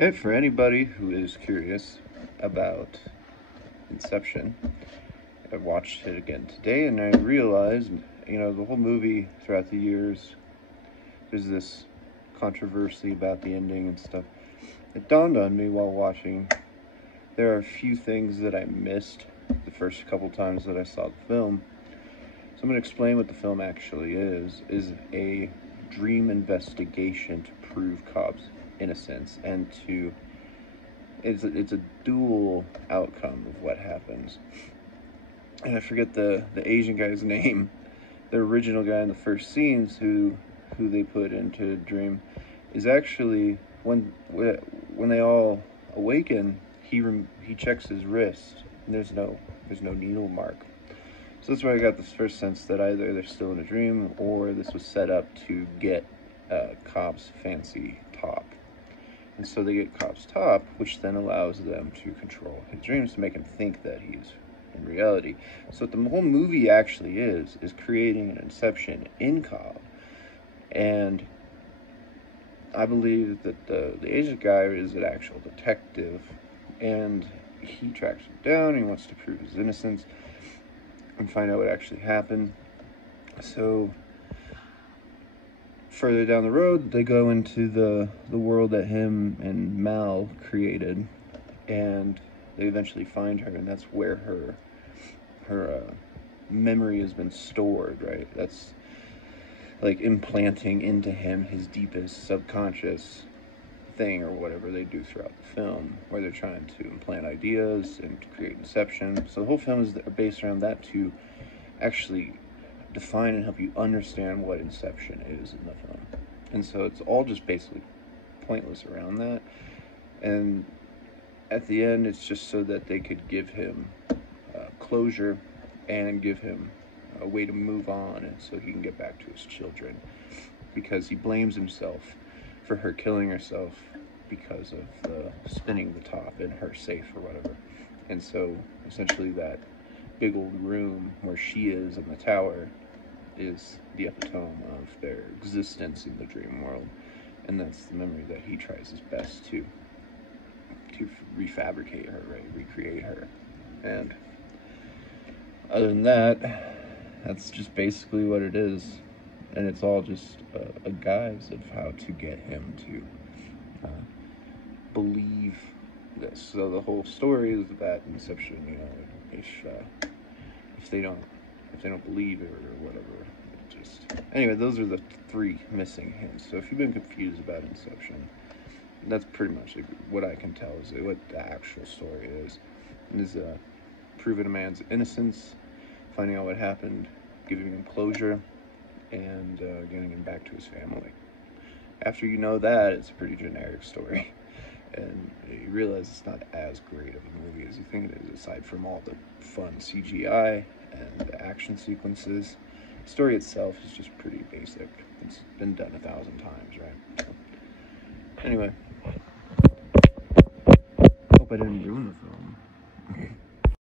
And for anybody who is curious about Inception, I watched it again today and I realized, the whole movie throughout the years, there's this controversy about the ending and stuff. It dawned on me while watching, there are a few things that I missed the first couple times that I saw the film. So I'm going to explain what the film actually is a dream investigation to prove Cobb's innocence and it's a dual outcome of what happens. And I forget the Asian guy's name, the original guy in the first scenes who they put into Dream, is actually when they all awaken, he checks his wrist and there's no needle mark. So that's where I got this first sense that either they're still in a dream or this was set up to get Cobb's fancy top. And so they get Cobb's top, which then allows them to control his dreams to make him think that he's in reality. So what the whole movie actually is creating an inception in Cobb. And I believe that the Asian guy is an actual detective, and he tracks him down. He wants to prove his innocence and find out what actually happened. So further down the road, they go into the world that him and Mal created, and they eventually find her, and that's where her memory has been stored, right? That's like implanting into him his deepest subconscious thing, or whatever they do throughout the film, where they're trying to implant ideas and to create Inception. So the whole film is based around that, to actually define and help you understand what Inception is in the film. And so it's all just basically pointless around that. And at the end, it's just so that they could give him closure and give him a way to move on, and so he can get back to his children, because he blames himself for her killing herself because of the spinning the top in her safe or whatever. And so essentially that big old room where she is in the tower is the epitome of their existence in the dream world, and that's the memory that he tries his best to refabricate her, right? Recreate her. And other than that, that's just basically what it is, and it's all just a guise of how to get him to believe this. So the whole story is that Inception, if they don't believe it or whatever, it just anyway. Those are the three missing hints. So if you've been confused about Inception, that's pretty much what I can tell is what the actual story is. And is proving a man's innocence, finding out what happened, giving him closure, and getting him back to his family. After you know that, it's a pretty generic story, and you realize it's not as great of a movie as you think it is, aside from all the fun CGI and the action sequences. The story itself is just pretty basic. It's been done 1,000 times, right? So, anyway, hope I didn't ruin the film.